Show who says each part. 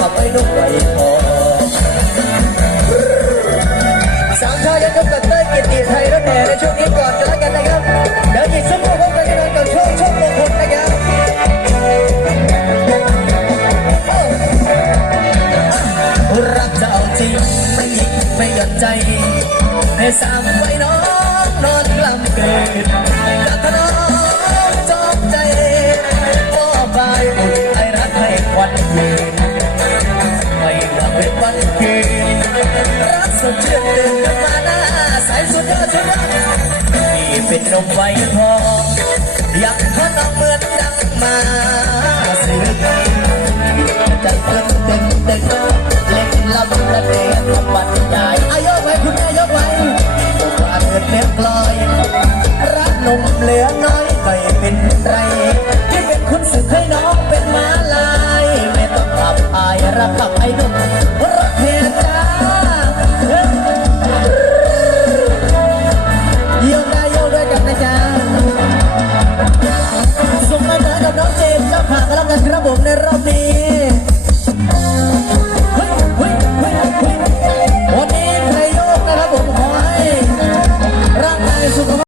Speaker 1: นุ่มไว้พอสามชายยังยกกับเต้ยกิตติไทยรถแห่ในช่วงนี้ก่อนกันแล้วกันนะครับ เดี๋ยวอีกสักครู่พบกันกันกับช่วงช่วงมงคลนะครับรักเจ้าจริงไม่ยิงไม่หย่อนใจให้สามไว้น้องนอนกลำเกิด นี่เป็นนมไว้ทองอยากขอน้องเหมือนดังมาสื่อจะเต้นเต้นเต้นเล่นลำละเดงบรรยายอายกไว้คุณอายกไว้ตัวาเกิดเนื้อกลอยรักหนุ่มเหลือน้อยไม่เป็นไรที่เป็นคุณสึกให้น้องเป็นมาลายไม่ต้องขับอายรักขับไอ้หนุ่ม